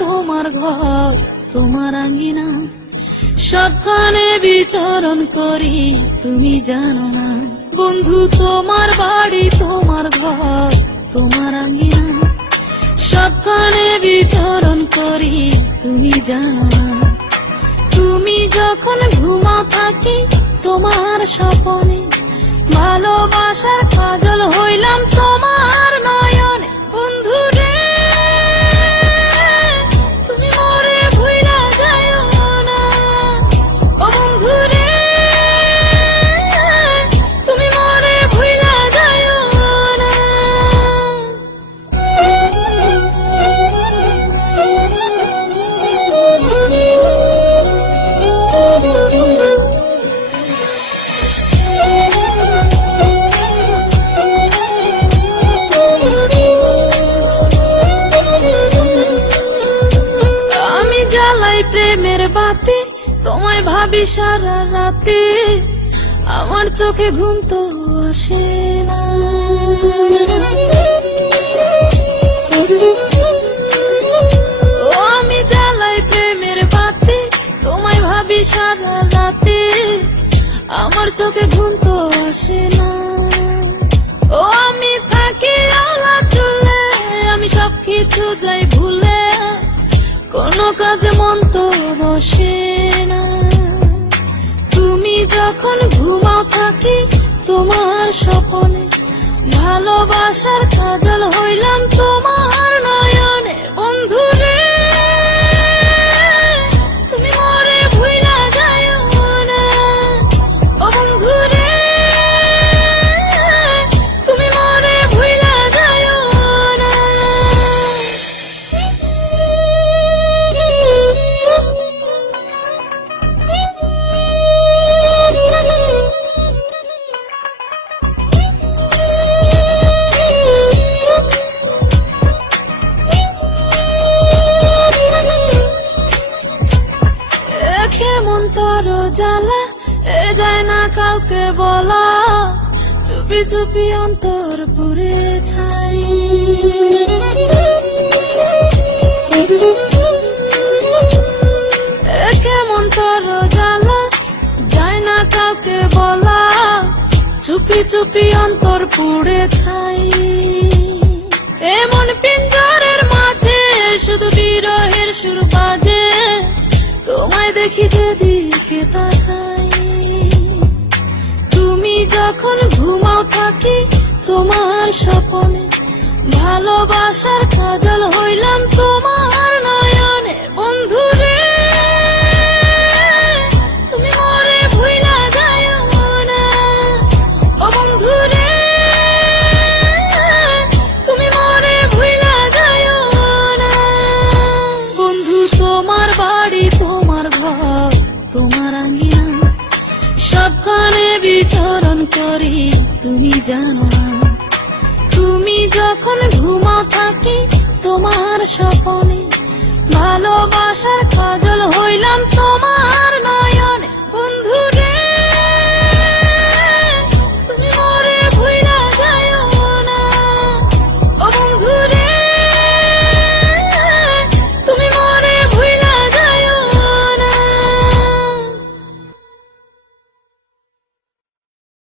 তোমার ঘর তোমার আঙ্গিনা, সবখানে বিচরণ করি তুমি জানো না। বন্ধু তোমার বাড়ি তোমার ঘর তোমার আঙ্গিনা, সবখানে বিচরণ করি তুমি জানো না। তুমি যখন ঘুমাও থাকি তোমার স্বপনে, ভালোবাসার কাজল হইলাম তোমার নয়নে। বন্ধু রে তুমি মরে ভুইলা যাইও না, ও বন্ধু রে তুমি মরে ভুইলা যাইও না। প্রেমের বাতি তোমায় ভাবি সারা রাতে, আমার চোখে ঘুম তো আসে না। ও আমি জ্বালাই প্রেমের বাতি তোমায় ভাবি সারা রাতে, আমার চোখে ঘুম তো আসে না। ও আমি থাকি আলা চুলে, আমি সবকিছু যাই ভুলে, কোনো কাজে মন তো বসে না। তুমি যখন ঘুমাও থাকি তোমার স্বপনে, ভালোবাসার কাজল হইলাম তোমার নয়নে। বন্ধু রে তুমি মরে ভুইলা যাইও না, ও বন্ধু রে তুমি মরে ভুইলা যাইও না। কেমন তোর জ্বালা এ যায় না কাউকে বলা, চুপি চুপি অন্তর পুরে ছাই। কেমন তোর জ্বালা যায় না কাউকে বলা, চুপি চুপি অন্তর পুড়ে ছাই। এমন পিঞ্জরের মাঝে শুধু বিরহের সুর বাজে, তোমায় দেখি যেদিকে তাকাই। তুমি যখন ঘুমাও থাকি তোমার স্বপনে, ভালোবাসার কাজল হইলাম তোমার নয়নে। বন্ধু রে তুমি মরে ভুইলা যাইও না, ও বন্ধু রে তুমি মরে ভুইলা যাইও না। বন্ধু তোমার বাড়ি তোমার ঘর তোমার আঙ্গিনা, সবখানে বিচরণ করি তুমি জানো না। তুমি যখন ঘুমাও থাকি তোমার স্বপনে, ভালোবাসার কাজল হইলাম তোমার নয়।